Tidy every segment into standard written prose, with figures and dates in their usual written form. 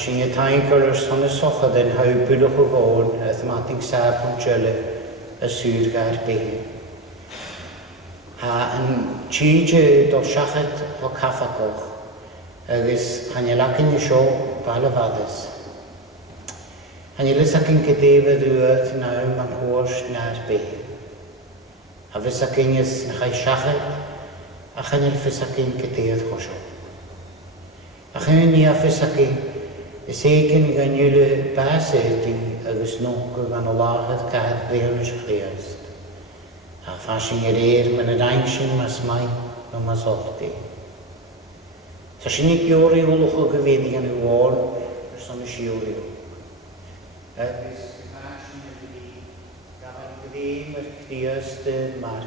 Sin y tain gyrwyr son y sochad yn hawbwylwch o gôn a thematig saf o'n jyle y sŵr gair beth. Ha yn tîj do siachad o caffagoch agos hanelacyn i sio bal y faddys. Hanelus ac yn gydef y ddwyd naw ma'n hwrs na'r beth. A fys ac yn ys na chai siachad a chanel fys ac yn gydef chosio. A chanel ni a fys ac yn is egen gan jullie baseti agus nonke van de lagert kaart weernis geest. A fasing eer met het eindje mas mij no mas ofte. Sa sinik jori ulucho gewedig aan uw oor, er son is jori. agus másin a bhí gaman gríim ar chríosta mar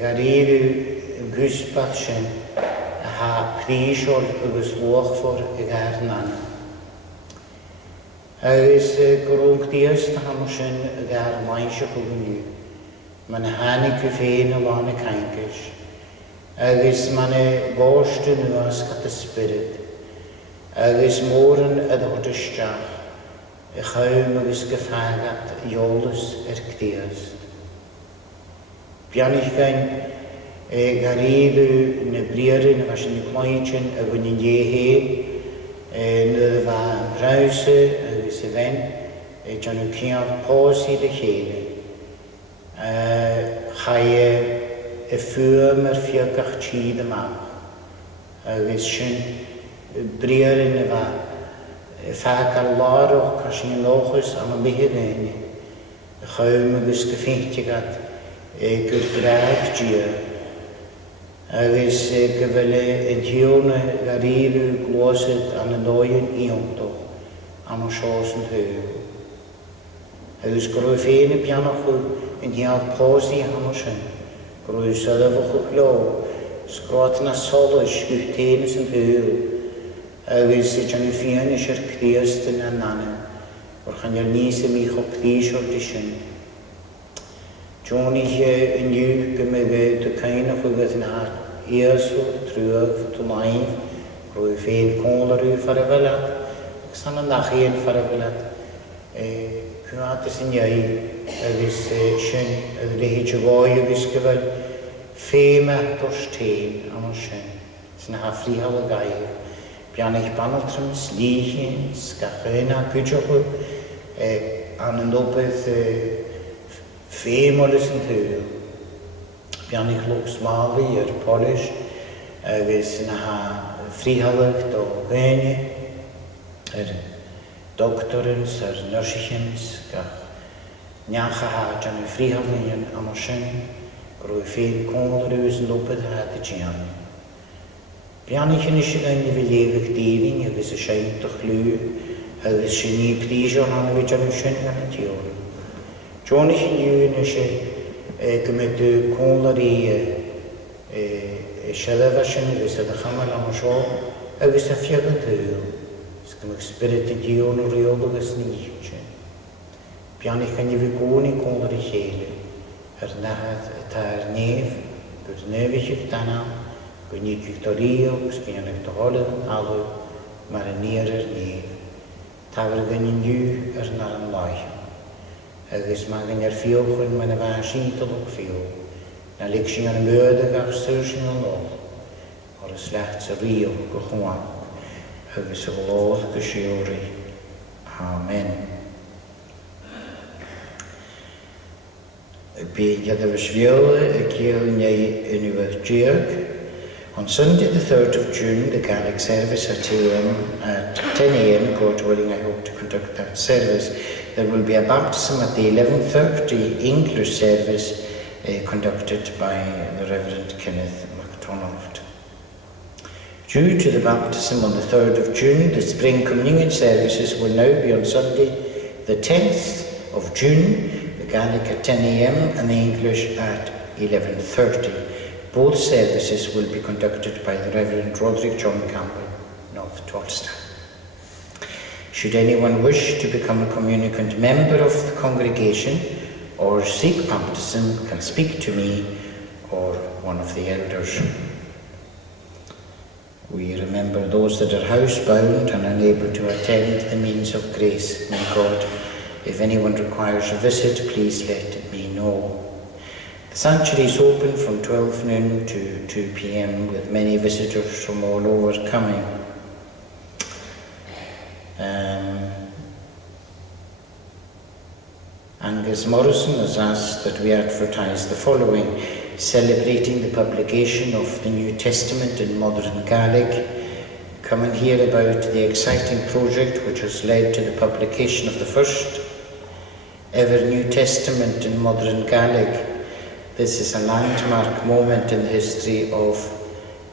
garíú gúspach sin a ha chríisiol agus luachfor i gar nana. Agus gorón chríosta ham sin a gar maisio chuguniu. Man hánig go féin a bhána caincis. Agus man gáiste nuas gat a spirit. Agus móran a dhotisteach. I chaum agus go fágat jólas chríost. Bianich gain garíú na briarin a sin chláintin a bhain déhé na bha rause agus a bhain John Cian Kholosi de chéile. Chaie a fuam ar fiacach tíd amach agus sin briarin a bha fágal lároch a sin lóchus am a mithe réine. A chaum agus go féintigat gur graag dia. Agus go bhfuil in tíona garíú glósid an an dóin íontoch am a seos an thuú. Agus go raibh féin a pianachu in díal pósaí am sin. Go raibh sadafach leo, scrátan a solas go téanas an thuú. Agus John Fian is chríosta na nana, or chan níos a mí cho críisiol di sin. Johnny inniu go mé do caine chugad na íasú trúah tú maim, roih féin cólarú far a bheilad, ag san an nachíon far a bheilad. Cúnatas in agus sin a réhéid a bháid agus go bhfuil féime dorstéin am sin, san ha fríhall a gair. Bianich banaltrum slíchin, scachéna gudjochu, an an opeth fémolis an thuú. Bianich lúks máli Polish, agus na ha fríhallag do ghaine, doctorins, nursichins, gach neacha ha John fríhallagin am sin, roih féin cónlarús an opeth ha de Gian. Bianich is ein bhí lévig díling agus a séintach lú agus sin ní crísio hanna bhí John sin gan an tíola. Johnich inniu is go mé du cónlarí seileh sin agus a chamal am seo agus a fiag an thuúil. Is go spirit a díona riol agus ní sin. Bianich gan bhí gónaí cónlarí chéile nahad atá néamh gur néamhich dana go níag Victoria agus cíanach do hála alú mar a níarar néamh. Tábhar gan inniu na an láithim. Agus má gan fiochan man a bhean síntalach fiú. Na lig sin an möda gach suir sin an lách. Or a slecht sa río go chuáin. Agus a bhlách go siúri. Amen. Bíad a bheisbheola a céal nei inuach díag. On Sunday the 3rd of June, the Gaelic service at 10 a.m, God willing, I hope to conduct that service. There will be a baptism at the 11:30 English service conducted by the Reverend Kenneth MacDonald. Due to the baptism on the 3rd of June, the spring communion services will now be on Sunday the 10th of June, the Gaelic at 10 a.m. and the English at 11:30. Both services will be conducted by the Reverend Roderick John Campbell, North Tolstoy. Should anyone wish to become a communicant member of the congregation or seek baptism, can speak to me or one of the elders. We remember those that are housebound and unable to attend the means of grace. May God, if anyone requires a visit, please let me know. The sanctuary is open from 12 noon to 2 p.m. with many visitors from all over coming. Angus Morrison has asked that we advertise the following: celebrating the publication of the New Testament in modern Gaelic. Come and hear about the exciting project which has led to the publication of the first ever New Testament in modern Gaelic. This is a landmark moment in the history of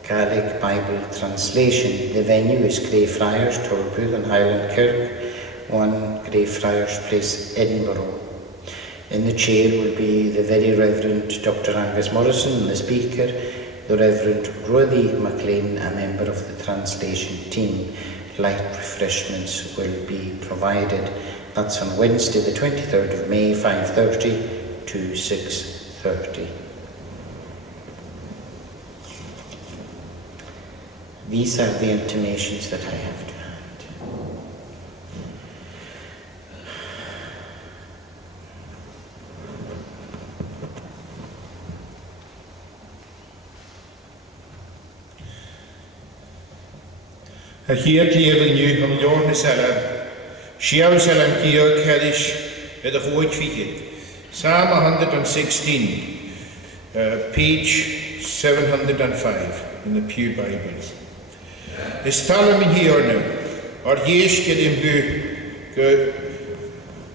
Gaelic Bible translation. The venue is Greyfriars, Torpug and Highland Kirk. 1 Greyfriars Place, Edinburgh. In the chair will be the Very Reverend Dr. Angus Morrison, and the speaker, the Reverend Rudy MacLean, a member of the translation team. Light refreshments will be provided. That's on Wednesday, the 23rd of May, 5:30 to 6:30. These are the intimations that I have to hand. Hier geven nu om jaren zelf. Schiaw zelf hier kadish het de woord figet. Psalm 116, page 705 in the Pew Bibles. Is talen me hier nu, jeest je dem ge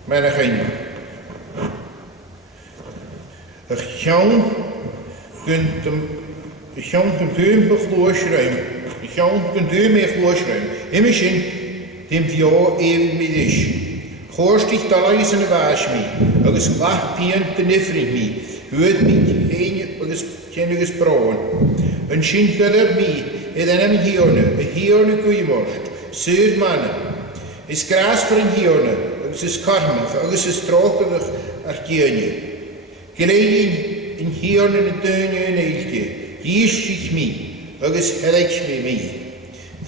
mijn geen. Gaan kunt hem puur begloosruim. Gaan kunt u mee begloosruim. Immersin dem vio even met is. Hoorst ik talais in de waas mee. Agus lach pient de nifrin mee. Huid met heen agus kenniges braun. Een shin gudder mee. En hem hierne goeiemost. Zuid mannen. Is gras voor een hierne. Agus is karmig. Agus is trokerig argeenie. Geleid in hierne en deunje en eilke. Jies ik mee. Agus helix me mee.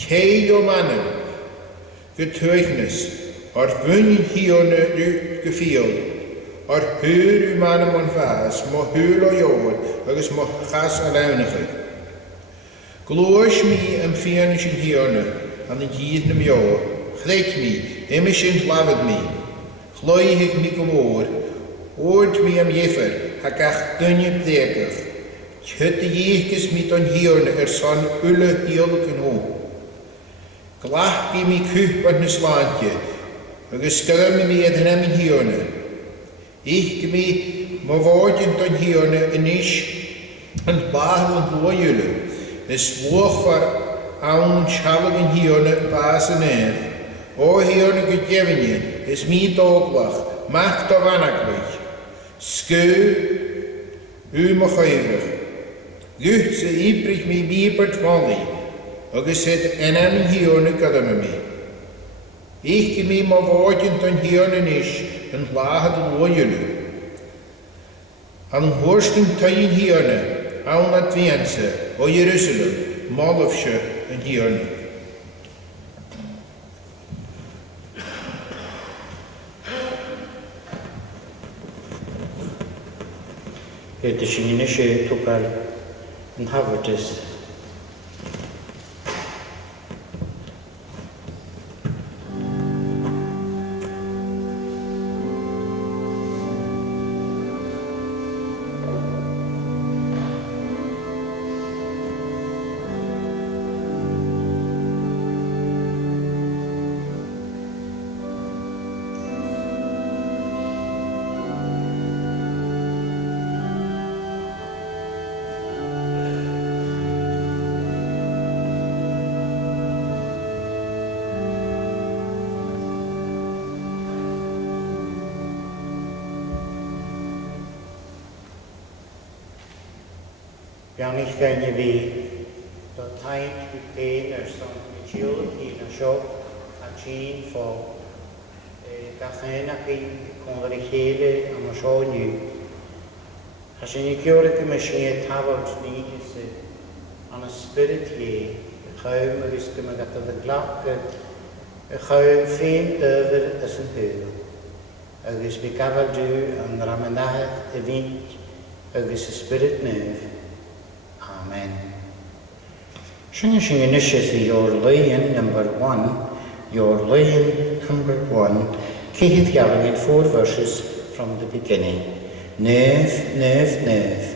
Kei o mannen. Getuigenis. Bunny hierne nu gefiel. Huur uw mannen mon vaas. Mo huur o jood. Agus mo gas alunige. Gloos me en fiernis in hierne. Aan de gieren om jou. Gleed me. Immersin lavet me. Glooi ik me gehoor. Hoort me am jeffer. Hakach dunje plekig. Het de jeekes met on hierne son ulle hielken ho. Glach die me kuch wat een slaantje. Agus skelm me het hem in hierne. Ik me mo woordjen ton hierne en is een baal en jullie. Is woog voor aan schalligen hierne baas neer. O hierne gegeven is me dooglach. Macht of anaklich. Skeu u mo geivig. Gucht ze iprig me biepert molly. Agus het en hem hierne kadame me. Ik me mo woordjen ton hierne is een laag de jullie. Aan horsten tuin hierne. Aan Adventse, o Jeruzalem, Molofsche en hierne. Het is in een scheur toepel en havertes. Gan ich gönne wie dat tijd bepeen son mitjul in een shop a chin for gachena kin congrigele am shonu. Has in ikure ke machine tabot ni is an a spirit ye gaum is ke met de glak gaum fein over as een heel. Agus be gavel du an ramenah de wind agus spirit neuf. Amen. Sing initiative your lion number 1, your lion number 1. Keith Gavin in 4 verses from the beginning. Neuf, neuf, neuf.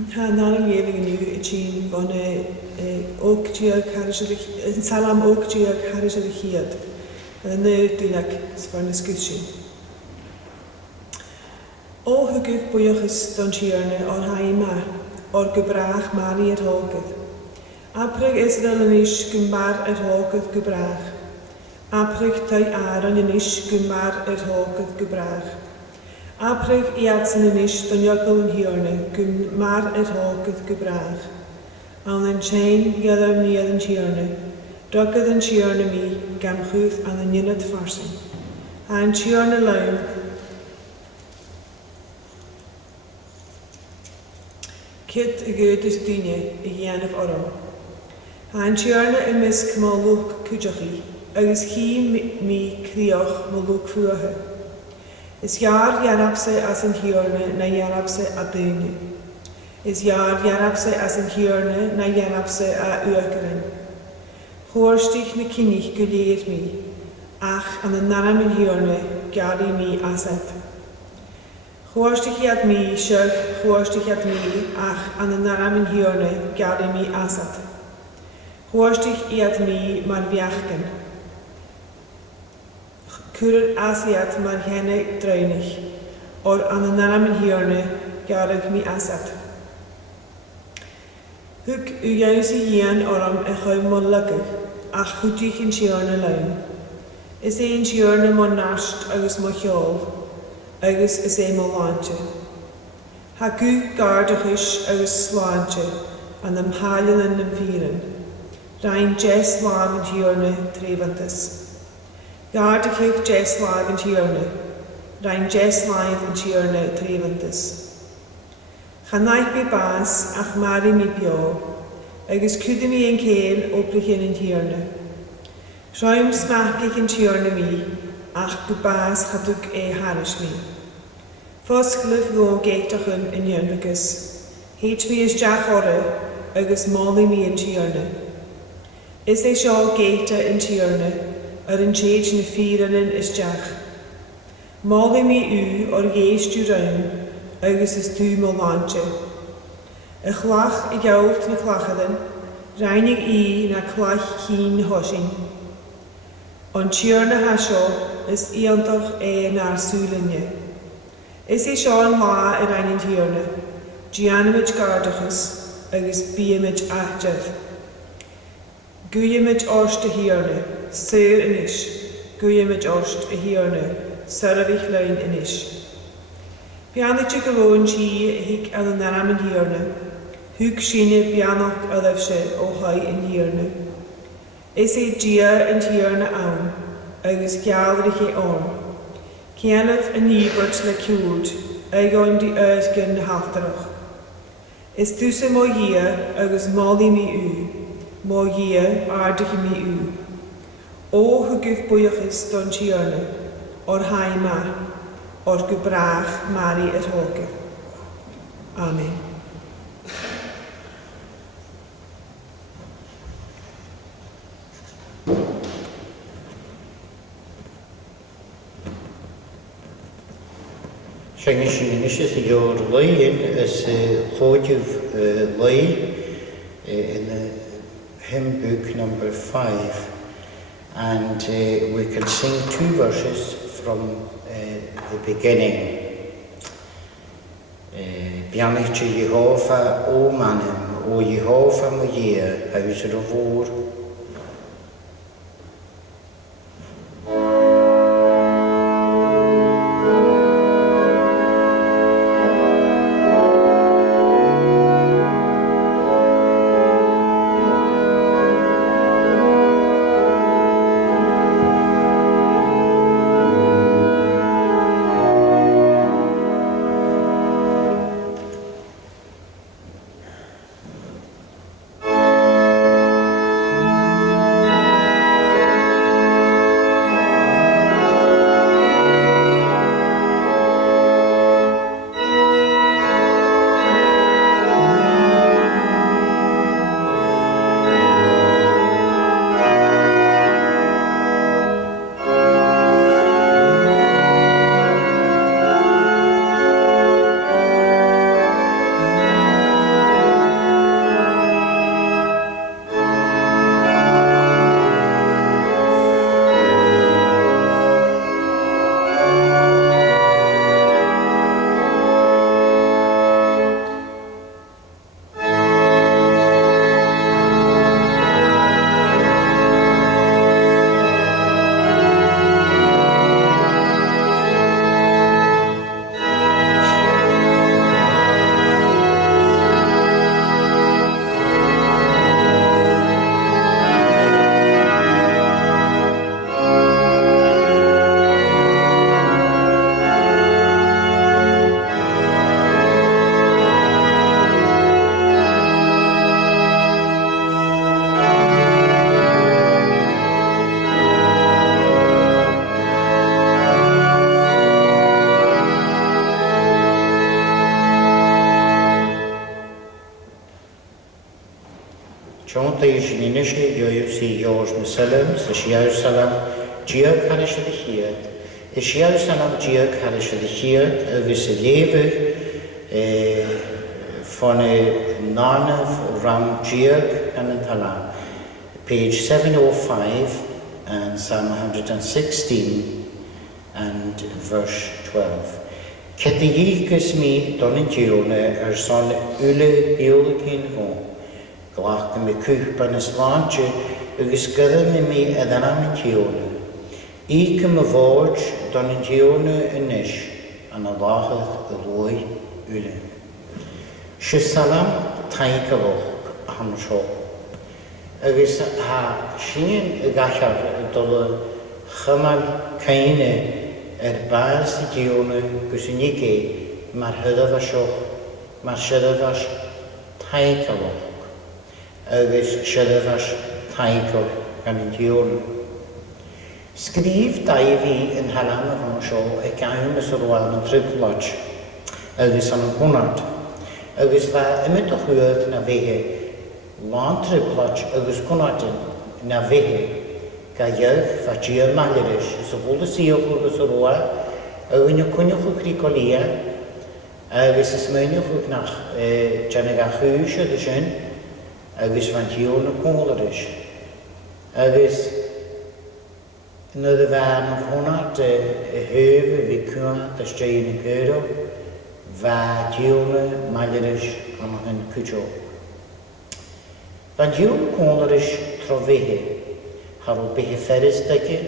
Ha na'n yefig nu y tîn von ogtiag yn salam ogtiag haris y chiad. Yn y dynag sfan ysgwysyn. O hygif bwyachus don tiarne o'r haima, o'r gybrach mari at hogydd. Aprig Israel yn ish gymbar at hogydd gybrach. Aprig tai Aaron yn ish gymbar at hogydd gybrach. Aprig iatsen yn ish don iogol yn hiorne gymbar at hogydd gybrach. An yn chain gyda'r niad yn tiarne. Dogydd yn tiarne mi gamchwyd an yn ynad farsin. A'n tiarne lawn Kit y gyd ys dynnu y gianaf orom. Ha'n tiarna y misg mo lwc cwjachi, agos chi mi crioch mo lwc ffwrha. Is iar iarab se as yn hiorna na iarab se a dynnu. Is iar iarab se as yn hiorna na iarab se a uagren. Chorstich na cynig gyleir mi, ach an y naram yn hiorna gari mi asad. Chwastich iad mi, siag chwastich iad mi, ach an y naram yn hiorne gari mi asad. Chwastich iad mi mar fiachgan. Cwrdd asiad mar henne dreunig, or an y naram yn hiorne garig mi asad. Hwg yw iawn sy'n ian oram e chwy mon lygig, ach chwdich yn tiorne lawn. Is ein tiorne mon nasht agos mo chiol, agus is é mo láinte. Ha gu gardachis agus sláinte an am hálan an am fíran. Rain jes lag an tiorne trefantas. Gardachich jes lag an tiorne. Rain jes lag an tiorne trefantas. Chanaich bi bas ach mari mi bio, agus cwda mi ein cael oblichin an tiorne. Rhaim smachich an tiorne mi, ach gwbas chadwg haris mi. Fosglif go geitachun in ynbygys. Heich mi is jack orre, agus molly mi in tiorne. Is ei sio geita in tiorne, yn change na firanin is jack. Molly mi u or geist u raun, agus is tu mo lantje. Y chlach I gawlt na clachadin, reinig I na clach hyn hosin. On tiorne hasio is iantach na'r sŵlinje. Is ei Sean la reinin tiorne, gianamid gardachus, agus biamid ahdjad. Gwyamid orst a hiorne, syr inish, gwyamid orst a hiorne, sararich lain inish. Bianach y galon si hig al naram yn hiorne, hwg sine bianach a lefse o hai yn hiorne. Is ei dia yn tiorne awn, agus gialrich ei on. Cianaf yn nifert le ciwd, egon di ysgyn na haltarach. Is dwsa mo hia agus molly mi u, mo hia ardych mi u. O hwgif bwyachus don tiorne, o'r haima, o'r gybrach mari yr hoge. Amen. Shangish is your lay is Chodjiv lay in the hymn book number 5, and we can sing 2 verses from the beginning. Bianich Jehovah o manem, o Jehovah mo year, hauser of war. Jonta is Ninishi, Yosi, Yosh, Musalam, Sashia Salam, Giak Harish of the Hiat, Ishia Salam, Giak Harish of the Hiat, Visalevi, Fone Nanav, Ram Giak, and Talam, page 705 and Psalm 116 and verse 12. Ketigikus mi donitione son ule biologin ho. Glach me kupan is launche, agus gyrra mi edanamitione. Ike me vorge donitione inish, an a lachad loi ule. Shisalam taikaloch hamsho. Agus ha sheen gachar dolle chamal kaine baas dione gusinike mar hydafashoch, mar shydafas taikaloch. Agus siadafas taikol gan yn diwn. Sgrif daifi yn halam y hwn sio e gael ys o'r wan yn triplod agus an yn hwnad. Agus fa ymwyd o chwyrdd na fehe lan triplod agus hwnadyn na fehe ga iach fa diar malerish so fwld y siwch agus o'r wan yw'n yw cwniwch o gricolia agus ysmynwch o gnach jan ag a chwys o ddysyn agus van diwn y cwlerish. Agus yn y fan yn hwnna y hyf fi cwn da straen y gyro fa diwn y malerish am hyn cwjo. Van diwn y cwlerish trofihe har o behe ferris dage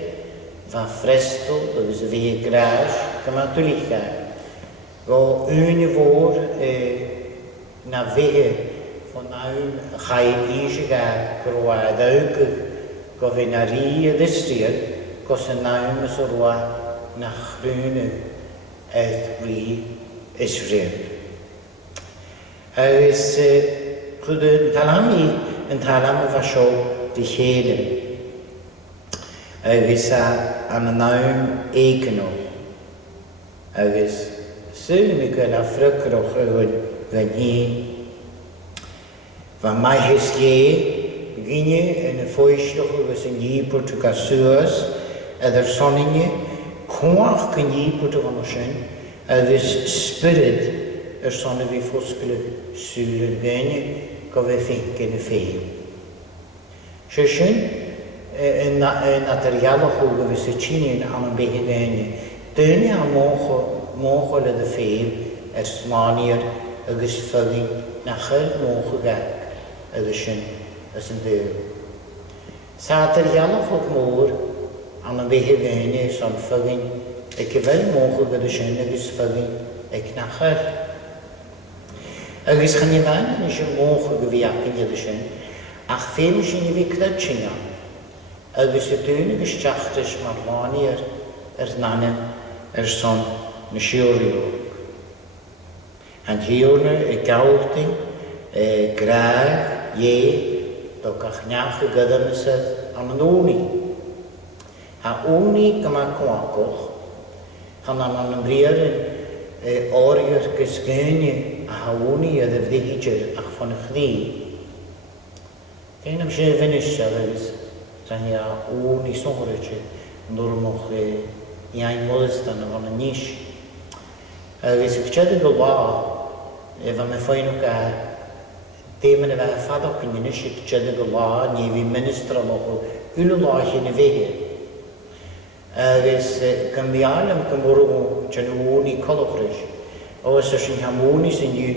fa fresto agus y fehe gras gyma dwlicha. Go un y fôr na fehe van naun ga je isga groa duik govenarie district kosen naun sorwa na groene uit wie Israel. Is goede talami en talami vasho die hele. Is aan de naun ekeno. Is zullen we kunnen frukkelig gaan hier. Van mij is je, ginje en een voistoch was een jeeper te kasuas, en er zonninge, kwach kan jeeper te onderzoeken, en is spirit, er zonnen we voskele zuren genje, kan we vinken veel. Zussen, en materialen hoge we se chinen aan een beetje genje, toen je mogen de veel, er smanier, agus vulling, naar geld mogen gaan. Addition as in deur. Sater jallig ook moor aan een beetje weine zo'n vulling. Ik wel mogelijk addition agus vulling ik nacher. Agus gaan je dan is je mogelijk werken addition. Ach veel misschien wie klutschen aan. Agus het enige schachtes maar wanneer nanen zo'n machine. En hierna ik gouting graag do kachneach gadamisa an uni. Ha uni kama kwakoch, han an brieren orger geskenje a ha uni a de vdigietje ach van chdi. Keinam she venish is zijn ja uni songeretje, normoch jain molestan van een niche. Is ik chede de wa, van me feinuka Demen we vader kunnen niet chedde de la, nie wie minister nog ulle laag in de wege. Is kan we allem kan morgen chenu kolokrisch. Als er zijn harmonisch in je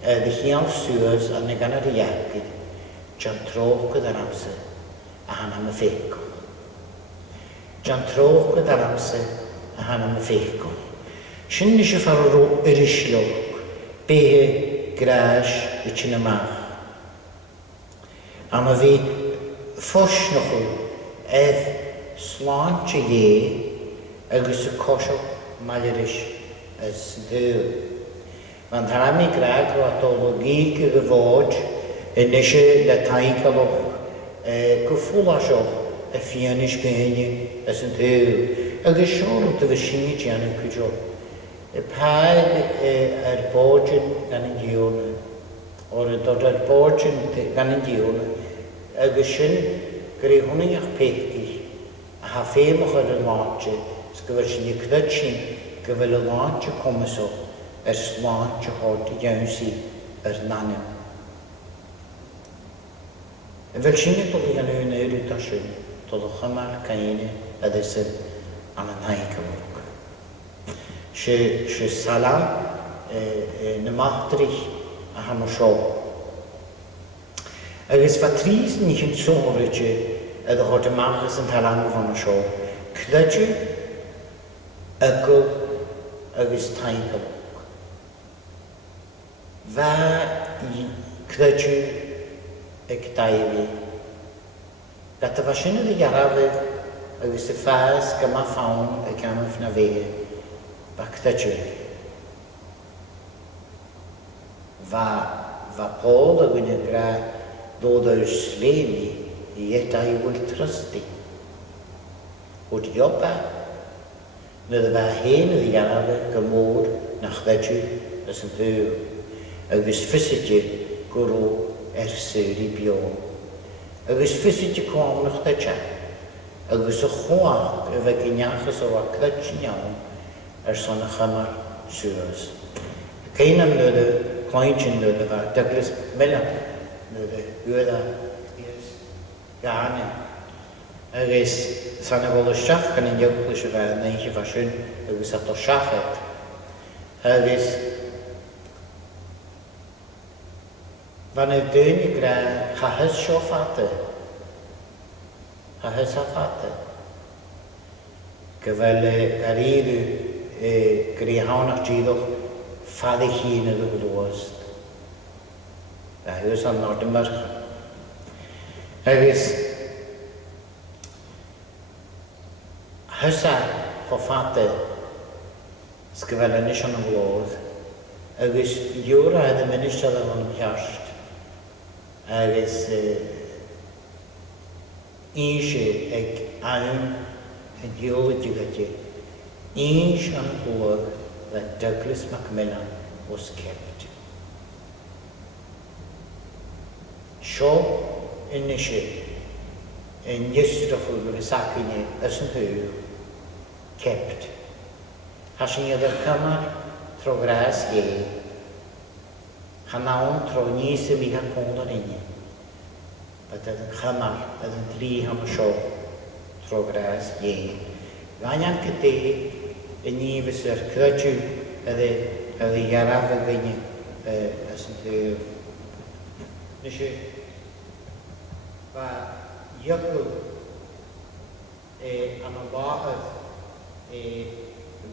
de heel suurs aan de ganade jacket. Jan troke de ramse, aan hem feko. Jan troke de ramse, aan hem feko. Shinnische farro erishlo, behe graag het je mag. Maar wie fos nog slaantje je, agus de kosher malerisch as deur. Want hij heeft graag wat ologie gewoord en is de taikaloch gevoelig zo, een fienisch genje as een deur. Agus schon te verschieten aan een kujo. Paal boodjen dan in dione, of dat boodjen dan in dione, agus sin gur húnaíoch péchtaí a ha féimach ar an láinte go bhfuil sin i cnid sin go bhfuil an láinte cumasó sláinte háirta dheansaí ar nanim. Bhfuil sinne dul i anún éirí tá sin dul a chamar caine a is an an haicamach. Se salam na machtarich a ha mar seo. Agus fa trís ní chin sóirite a háit amachchas an talang van seo. Cnidú agó agus taicamach. Bha cnidú ag daimhí. Gata bha sinna i ghearabh agus i fás go má fáin ag ceamh na bhéige. Bha cnidú. Bha Paul a gine gra dod ar sléimi i daimhúil trustí. Út jobba na bha héana i ghearabh go mór na cnidú as an bhú. Agus fisite gurú suri bion. Agus fisite cómnach daite. Agus a chuach a bheith gneachas ó a cnidsin iawn son a chamar suas. Céinam nuda, cóintin nuda bha Douglas Miller nuda uada gáne. Agus sanna bhil isteach gan in dheaglas a bheith naige bha sin agus atá seachat. Agus Van y dyn i gra chahys sio ffata. Chahys a ffata. Gyfel ar iddw grihawn a'ch dîddoch ffaddi hyn y ddwast. A hwys an nod y myrch. Agus hysa o ffata sgyfel yn eisiau yn glod. Agus yw'r aedd y minister yn o'n piast. Agus eisiau ag ann yn diolch i gyddi. Eisiau yn glwg that Douglas Macmillan was kept. Sio yn eisiau yn ystrach o'r gysacini ys yn hwyr kept. Hasyn i ddech cymar tro gras ie. Hanawn tro nis y mi ha pond ar inni. Byd ydyn chymar, ydyn dri ham y sio tro gras ie. Ganyan gyda y ni fys yr cydydw ydy garaf y gynnu ys yn ddiw. Nysio, fa ygw am y wahydd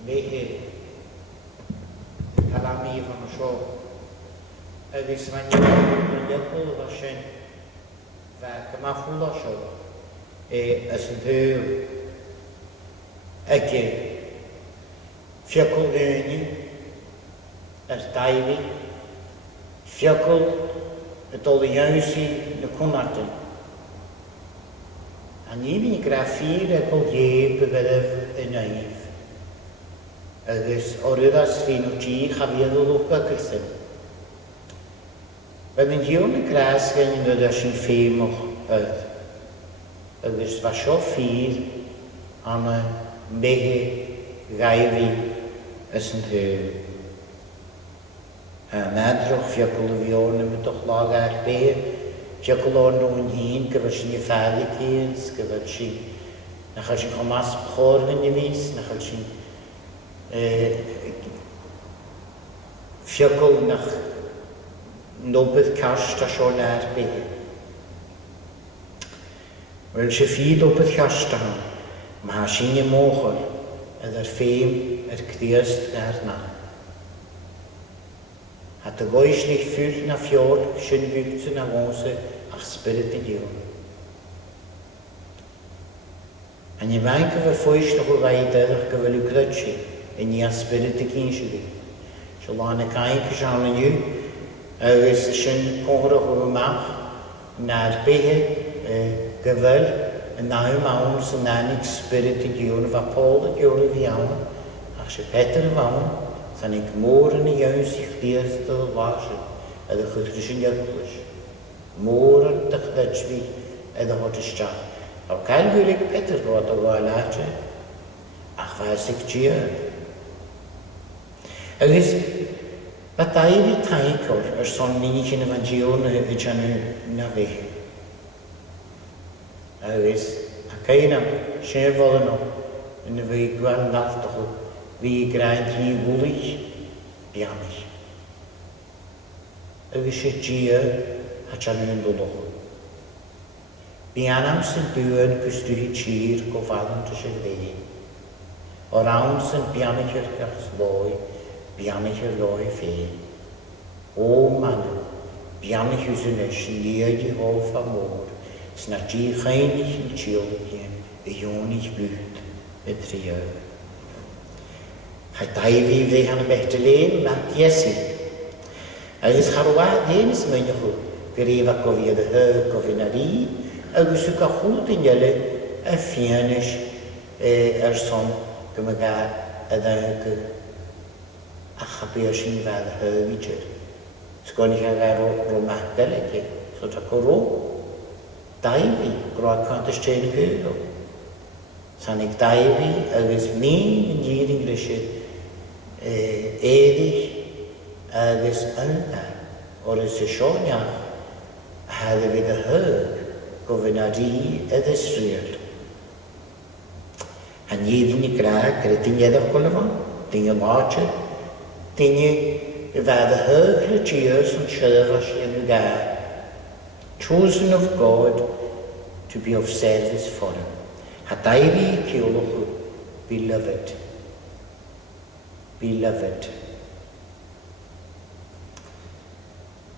mehe kalami fan y sio. Agus fan ygw fa sy'n fa gymafwl o sio ys yn ddiw. Ege fiacol gynnu daifi, fiacol y dol i ywsi y cwnartyn. A ni fi'n graffir ag o ieb y byddaf y naif. Agus oryddas fi'n o gi chafiad o lwca gysyn. Byddwn diwn y gras gan yn ydw sy'n ffeim o'ch yd. Agus fa sio ffyr am y mehe gaifi ys yn hyw. Nadroch fiacol y fion yn ydwch lag ar behe. Fiacol o'n nhw'n hun gyfer sy'n i ffaddi cyns, gyfer sy'n nach al sy'n chomas bchor yn y mis, nach al sy'n fiacol nach nobydd cast a sio'n ar behe. Wel sy'n ffyd nobydd cast a hwn. Mae sy'n i mochol yd'r ffeim cdiast ar na. Hat y goes nicht fühlt na fjord, schön wüchse na wonse, ach spirit i diw. An i fain gyfer ffwys na hwyl rai dydych gyfer yw grydsi, yn i a spirit i gynsio fi. So lan y cain cyshan yn yw, agos sy'n pohor o hwyl mach, na'r behe gyfer, yn naw mawn sy'n nanig spirit i diw, na fa Paul y diw fi iawn, ach sy'n Peter y fawn, San ik môr yn ei iawn sy'ch diast o fasio, a ddech chi'n sy'n iadlwys. Môr yn dych ddech fi edrych o'r ysdach. O'r Gael Gaelic Peter bod o gwaelatre, ach fasig tia. Agus, mae dau fi taig o'r son ni chyn evangion y janw na fe. Agus, ac ein am sy'n fod yno, yn y fi gwan naltach o fi graid hi wlig bianich. Agus y tia a janw yn dwlwch. Bianam sy'n byw'n gwstwyd tir gofalent y sy'n dde. O'r awn sy'n bianich yr gyrsloi, bianich yr loi fe. O manw, bianich ysyn ysyn liad I hoff a môr, sy'n a di chainig yn tiolgien y ionig bwyd y trio. Hai dau fi fe han y bechtelen, lant Iesu. Agus charwad hen sy'n mynd o'ch gyrif ac ofiad y hyg gofyn ar I, agus y gachwyd yn ylu y ffianish son gymaga y ddeg a chabi sy'n fel hyfidr. Sgwni chael gael ro magdal egi, so ta coro, dau fi, groa cant ysdyn hyro. Sanig dau fi, agus ni yn gyr yn grysydd edrych agus ynda o'r ysysoniach hadde fi dy hyg gofyn ar I edd Israel. Han ydyn ni graag ar y dyniad o'ch golefon, dyniad marcher, dyniad y fad y hyg y tiers yn siarad as yn y gael. Chosen of God to be of service for him. Ha dau fi ciolwch beloved. Beloved.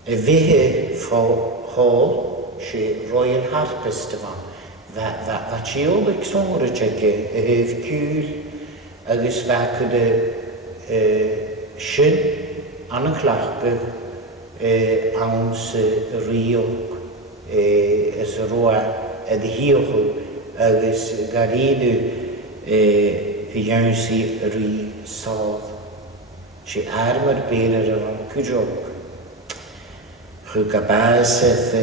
Y fihe ffo hol she Royal Harpist van. Va tiol ik song rejege hyf kul agus va kude shin an een klachbe ans riok is roa de hiogel agus garidu jansi ri saad. She armer beler van kujok. Gukabaseth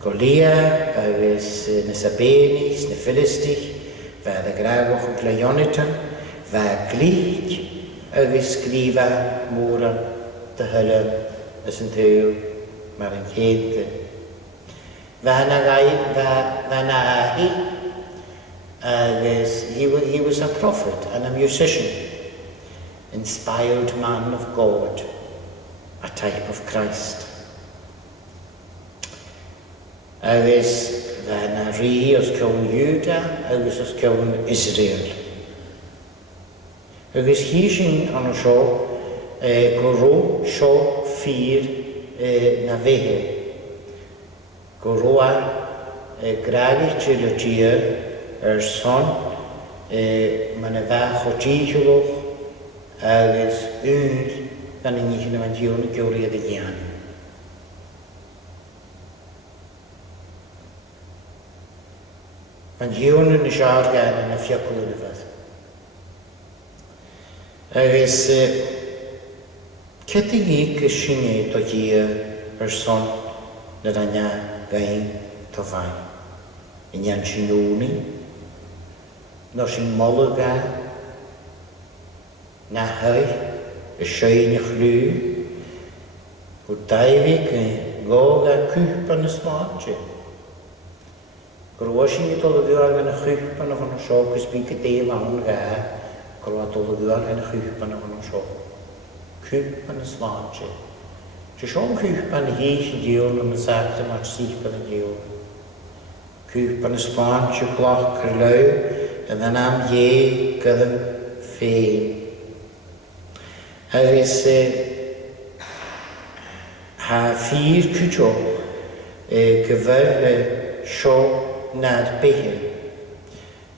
Golia, agus na Sabenis, na Philistich, va da gragoch o Glayonitan, va glid, agus skriva mora de hylle as yn tew mar yn cede. Va na ahi, agus he was a prophet and a musician, inspired man of God, a type of Christ. Agus na ri os cwn Juda, agus os cwn Israel. Agus hi sy'n an o sio, goro sio ffyr na fehe. Goroa gragich trilogia son, man fach o tigelwch, agus gan i ni hyn am diwn y gywriad y gian. Van diwn yn y siar gan yn y fiacol yn y fath. Agus cedig I gysynnu do gia son na rania gain to fain. Inian sy'n ŵni, no sy'n moluga, na hau, y sy'n i'ch lw, o daifig goga cwpan y smartje. Groesin I dolygwar gan y chwpan o'ch yn y sio, cys bydd gyda'i fawn ga, groa dolygwar gan y chwpan o'ch yn y sio. Cwpan y smartje. Ty sio'n cwpan hi sy'n diwn yn y sacta mat sychpan y diwn. Cwpan y smartje gloch cyrlau, yn am ie gyda'n ffein. Agus ha ffyr cwtio gyfer sio na'r behel.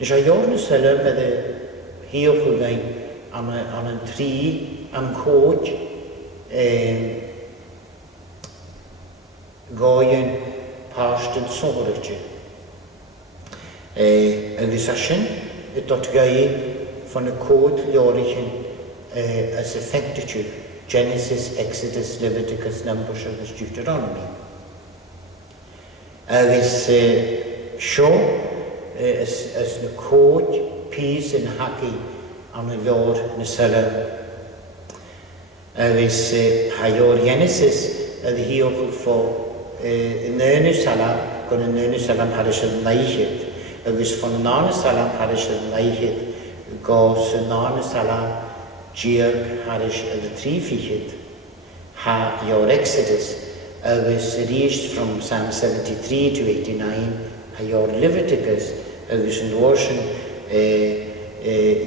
Nes a jorn y sylw med hiwch o gain am yn tri am cwt goion past yn sôrydge. Agus asyn y dot gain van y cwt liorichen as effective Genesis, Exodus, Leviticus, Numbers, and Deuteronomy. Agus seo is na cóid pís in haci an na leor na salam. Agus ha leor Genesis a ddihiogl fo yn nönu salam, gon yn nönu salam haris yn laichyd. Agus fo nana salam haris yn laichyd, gos nana salam diag haris yn trífichyd. Ha leor Exodus, agus reached from Psalm 73 to 89, ha your Leviticus, agus in Morrison,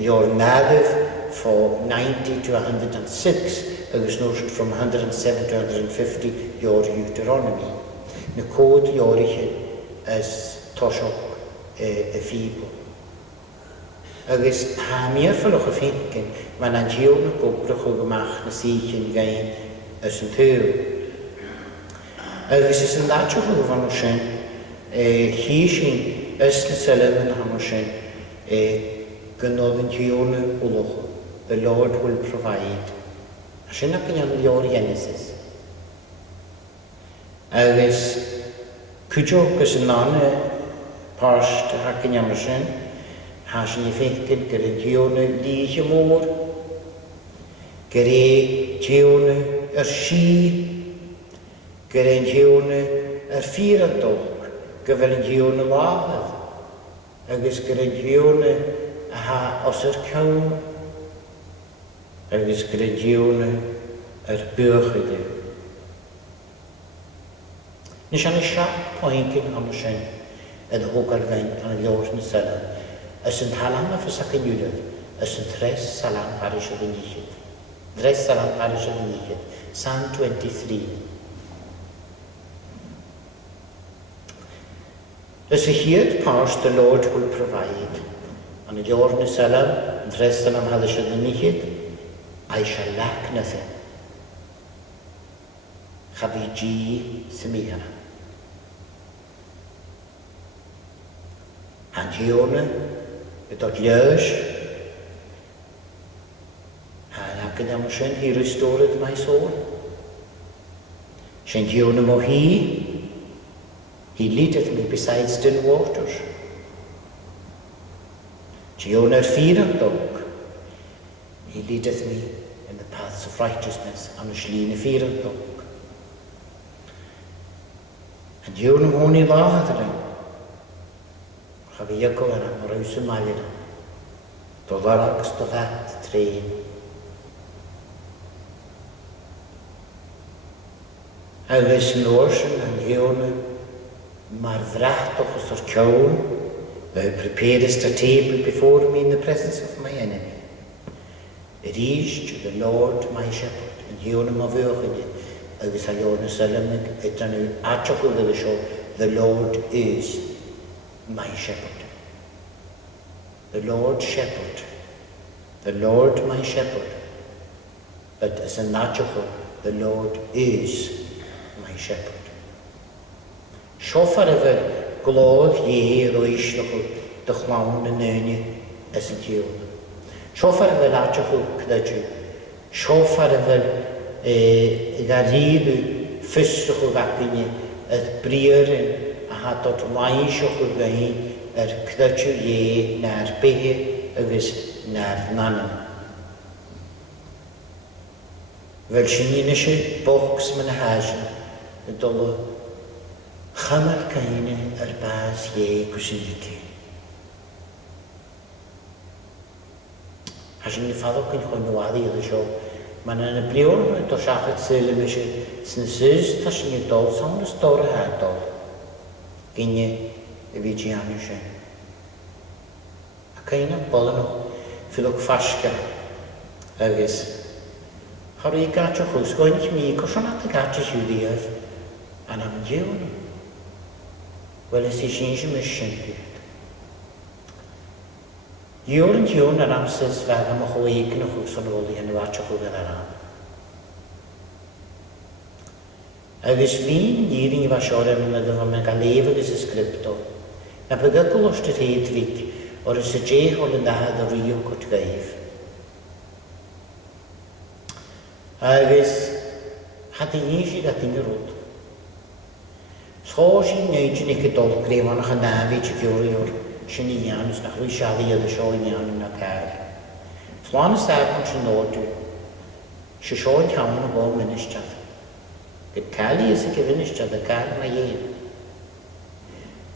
your Nadav for 90 to 106, agus notion from 107 to 150, your Deuteronomy. Na cód yorige as toshok a feeble. Agus ha meer verloch of hinken, man an geo na koprach o gemach na siechen gain as een teuw. Agus is een daadje goed van ons zijn, hier zijn is de zelfde van ons zijn, genomen jone oorlog. The Lord will provide. Als je nak een jaar Genesis. Agus kujo is een nane paars te hakken jammer zijn, haas je vinken gere jone liege moor, gere jone schi. Gyda'n diwne ffyrantog, gyda'n diwne lafad, agos gyda'n diwne ha os cawn, agos gyda'n diwne bwchyd. Nes an siap poenkin am sy'n yn hwgar gain an y liwr na salam, ys yn talam a ffysac yn ywyd, ys yn tres salam parish o ddynnychyd. Tres salam parish o ddynnychyd, Psalm 23. As a here past the Lord will provide. On a Jordan Salam, and Restanam Halisha the Nichid, I shall lack nothing. Chaviji Semihana. And Giona, without years, and Akadamushan, he restored my soul. Shen Giona Mohi, he leadeth me beside still waters. Giona Firandog, he leadeth me in the paths of righteousness, and Shlina Firandog. And Giona Honi Lahadrin, Chaviakoran, Rosa Malira, Dovarax Dovat Train. Agus Morrison and Giona. Maar vraagt toch eens door kown, thou preparest a table before me in the presence of my enemy. Reach to the Lord my shepherd, and Yonam of Urgine, agus Ayona Salamik, etanu Achakul the show, the Lord is my shepherd. The Lord shepherd, the Lord my shepherd, but as a Nachakul, the Lord is my shepherd. Siofar efo glod ie roislwch dy chlawn yn nöni as yn diwl. Siofar efo latach o cydadju. Siofar efo garilu ffyswch o gapini yd briarin a hadod maiswch o gain cydadju ie na'r behe agos na'r nanan. Fel sy'n un eisiau bocs mewn hasen y dolo Chamar caine bas ie gwsynigi. Hasyn ni ffadog yn chwynwadu iddo sio. Mae'n yn y bliwr yn do siachat syl ym eisiau sy'n sys tasyn ni dol sawn y stor y hadol. Gynnu y fi giannu sio. A caine bolyn o ffilwg ffasga. Agos. Chawr i gadw chws goen ich mi gosion at y gadw siwddiad. A'n am diwn. Wel, ys i sy'n mission byd. Yw'r yn diwn ar amsys fedd am o'ch o egin o'ch wrth o'n ôl i yn yw atioch o gyda ran. Agos fi'n dirin i fasio yn ymwneud o'n mynd gael lef agos y sgripto. Na bygygol os dy rhaid fig o'r ys y dje hol yn dahad o rio cwt gaif. Agos had i eisiau dat yn yr rwyd. Tráis í neidin ik dul gréfanach a návi te gyrior sin í Janus nach rwy siaddi ad y sio í Janus na cael. Flan y stafon sy'n nodw. Se sio yn cawn o bo ministad. Gyd cali ys y gyfynistad y cael na ie'n.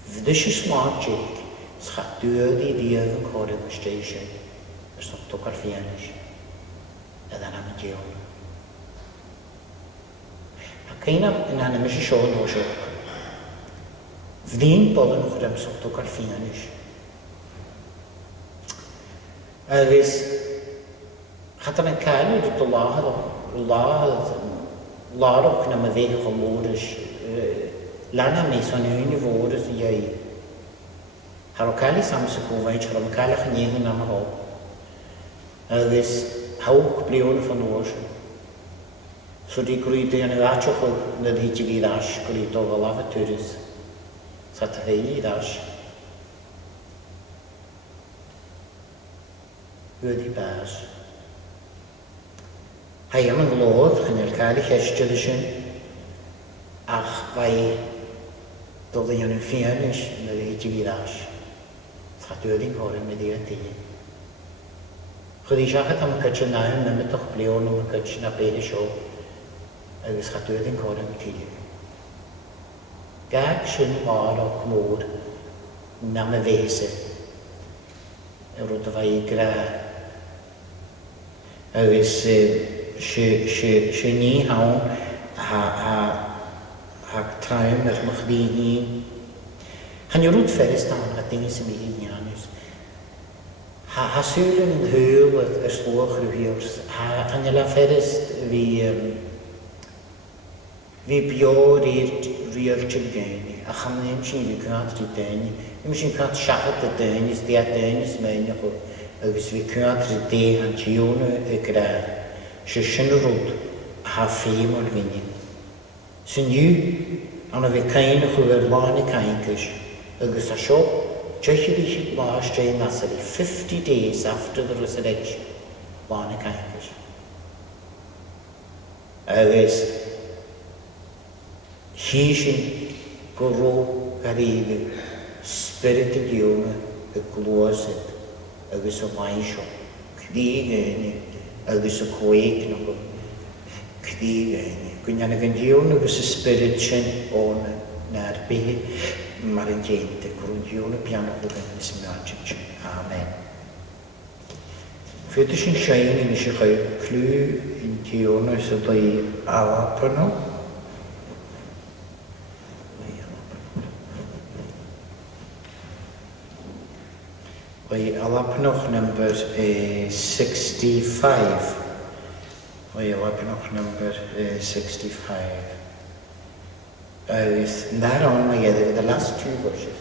Fydys y smart jig, schach dŵyd i ddiad yn corig y station, ys nog tog ar fianis. Ydyn am y dion. A cain yn anam ys y sio yn o sio. Fydyn bod yn ochr am sog tog ar fianis. Agos, chatan yn cael yw'r dy larwch na ma ddeg o môr ys Lana mi son yn i fod ys i ei. Har o cael i samsyn gofyn, har o cael eich nyn am ho. Agos, hawch bliwn ffyn oes. So di gwryd yn y gatioch o na di i fi ddas, gwryd o fel af y tŵrys. Sa ta hei i ddas. Wedi bas. Hai am yn glod, chan i'r cael eich estyd ysyn. Ach, fai dod yn yn ffianis na i fi ddas. Sa dŵyd i'n corin me di a di. Chyd i siachat am y cydyn na yn ymwyd o'ch blion am y cydyn na beir y sio. Agos cha dŵyd i'n corin me di. Gag sy'n war o'ch môr na me fese. Rwyd o fai gra. Agos sy'n ni hawn hag traum ar mych ddini. Han yw'r rwyd fferus dan a dyn sy'n mi hyn Janus. Ha sŵl yn hyl y slwch rhywiwrs. Han yw'r fferus fi bior i'r rhyr til gynni. A chan ddim sy'n fi cynad rhy dynni. Ddim sy'n cynad siachat y dynnis, di a dynnis mewn o'ch. Agos fi cynad rhy dyn han tiwn y grad. Sy'n rwyd ha ffeim o'r fynin. Sy'n yw, anna fi cain o'ch o'r lan y caincys. Agos a sio, tiech i ddysg blas dweud nasari 50 days after the resurrection, lan y caincys. Agos, hi sy'n gwrw garifig, spirit y diwna, y glwysyd, agos o maisio, cdig enni, agos o cweig nhw, cdig enni. Gwynjan y gyndiwn agos y spirit sy'n o'n na'r byd, mae'r yn diente, gwrwn diwn y piano o gynnes magic. Amen. Fyd sy'n siain yn eisiau chai clw yn diwn oes o ddau alapano. O'i alapanoch number 65. O'i alapanoch number 65. That on together with the last two verses.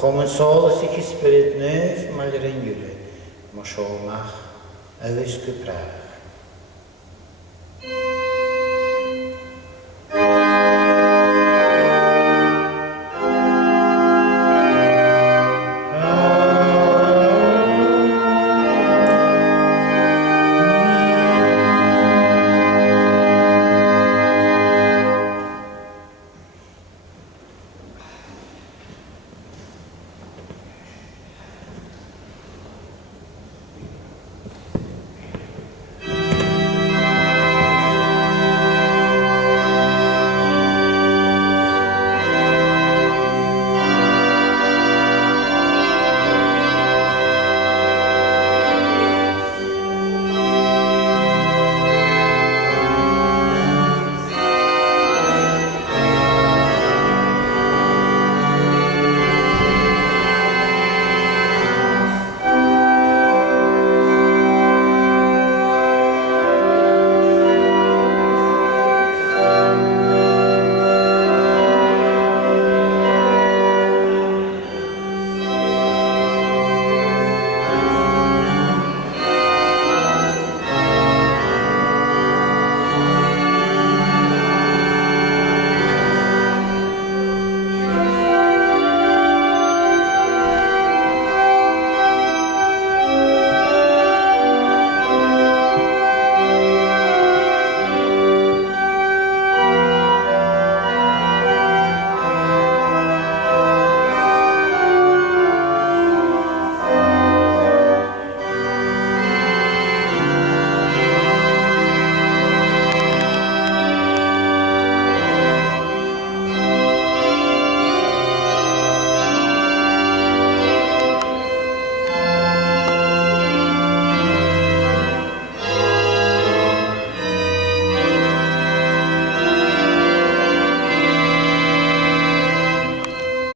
Chom yn sol ys i'ch ysbryd nef mal yr ein ywle, mo siol mach, agos gybrach.